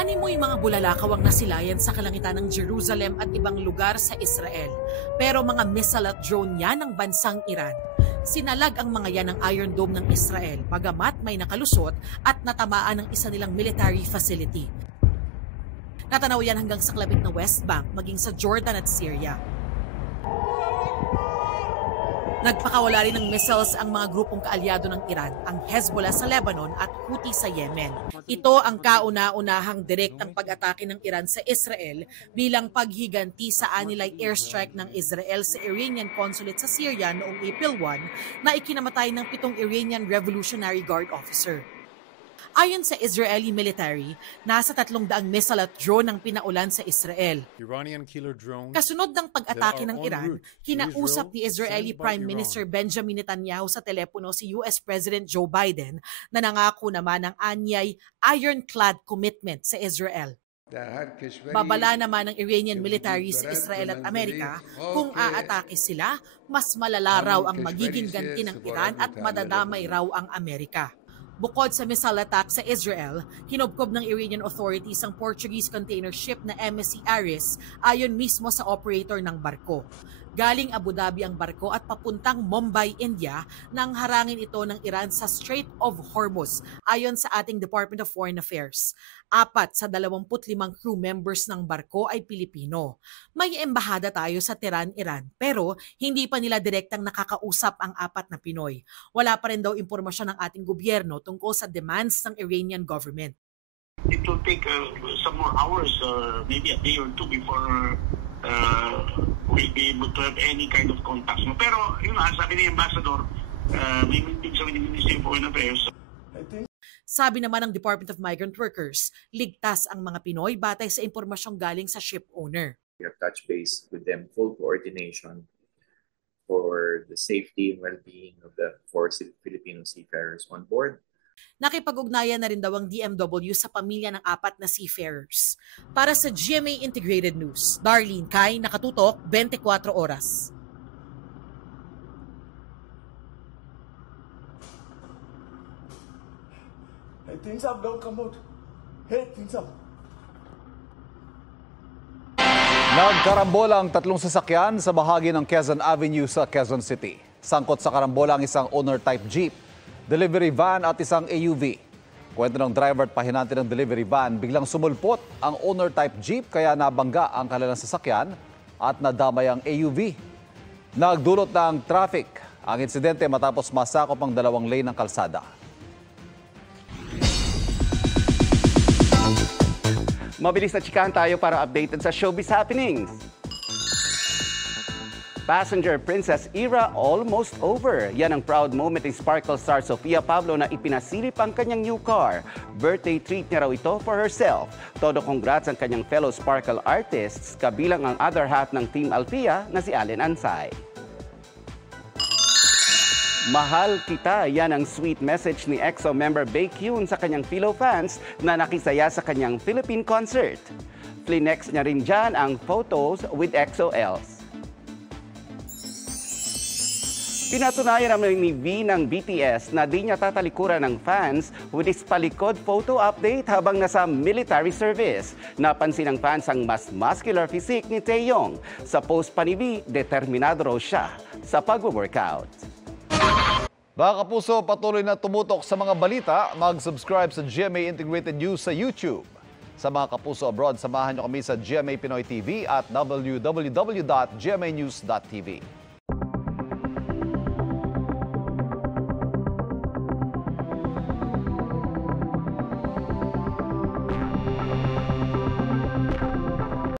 Animoy mga bulalakaw ang nasilayan sa kalangitan ng Jerusalem at ibang lugar sa Israel. Pero mga missile at drone yan ng bansang Iran. Sinalag ang mga yan ng Iron Dome ng Israel, bagamat may nakalusot at natamaan ng isa nilang military facility. Natanaw yan hanggang sa kalapit na West Bank, maging sa Jordan at Syria. Nagpakawala rin ng missiles ang mga grupong kaalyado ng Iran, ang Hezbollah sa Lebanon at Houthi sa Yemen. Ito ang kauna-unahang direktang pag-atake ng Iran sa Israel bilang paghiganti sa anilay airstrike ng Israel sa Iranian consulate sa Syria noong April 1 na ikinamatay ng 7 Iranian Revolutionary Guard officer. Ayon sa Israeli military, nasa 300 missile at drone ang pinaulan sa Israel. Kasunod ng pag-atake ng Iran, kinausap ni Israeli Prime Minister Benjamin Netanyahu sa telepono si US President Joe Biden na nangako naman ng anyay ironclad commitment sa Israel. Babala naman ng Iranian military sa Israel at Amerika kung aatake sila, mas malala raw ang magiging ganti ng Iran at madadamay raw ang Amerika. Bukod sa missile attack sa Israel, kinubkob ng Iranian authorities ang Portuguese container ship na MSC Aris ayon mismo sa operator ng barko. Galing Abu Dhabi ang barko at papuntang Mumbai, India nang harangin ito ng Iran sa Strait of Hormuz ayon sa ating Department of Foreign Affairs. 4 sa 25 crew members ng barko ay Pilipino. May embahada tayo sa Tehran, Iran, pero hindi pa nila direktang nakakausap ang 4 na Pinoy. Wala pa rin daw impormasyon ng ating gobyerno tungkol sa demands ng Iranian government. It will take some more hours, maybe a day or two before we'll be able to have any kind of contacts. Pero yun nga, sabi ni Ambassador, may meeting sa Ministry of Foreign Affairs. Sabi naman ng Department of Migrant Workers, ligtas ang mga Pinoy batay sa impormasyong galing sa ship owner. We have touch base with them, full coordination for the safety and well-being of the 4 Filipino seafarers on board. Nakipag-ugnayan na rin daw ang DMW sa pamilya ng 4 na seafarers. Para sa GMA Integrated News, Darlene Kai, nakatutok 24 oras. Hey, things up, don't come out. Hey, things up. Nagkarambola ang 3 sasakyan sa bahagi ng Quezon Avenue sa Quezon City. Sangkot sa karambola ang isang owner-type jeep, delivery van at isang AUV. Kwento ng driver at pahinante ng delivery van, biglang sumulpot ang owner-type jeep kaya nabangga ang kanilang sasakyan at nadamay ang AUV. Nagdulot ng traffic ang insidente matapos masakop ang 2 lane ng kalsada. Mabilis na chikahan tayo para updated sa showbiz happenings. Passenger Princess era almost over. Yan ang proud moment ni Sparkle star Sofia Pablo na ipinasilip ang kanyang new car. Birthday treat niya raw ito for herself. Todo congrats ang kanyang fellow Sparkle artists, kabilang ang other half ng Team Althea na si Allen Ansay. Mahal kita, yan ang sweet message ni EXO member Baekhyun sa kanyang fellow fans na nakisaya sa kanyang Philippine concert. Flinex niya rin dyan ang photos with EXO-Ls. Pinatunayan naman ni V ng BTS na di niya tatalikuran ng fans with his palikod photo update habang nasa military service. Napansin ng fans ang mas muscular physique ni Taeyong. Sa post pa ni V, determinado raw siya sa pag-workout. Mga kapuso, patuloy na tumutok sa mga balita. Mag-subscribe sa GMA Integrated News sa YouTube. Sa mga kapuso abroad, samahan niyo kami sa GMA Pinoy TV at www.gmanews.tv.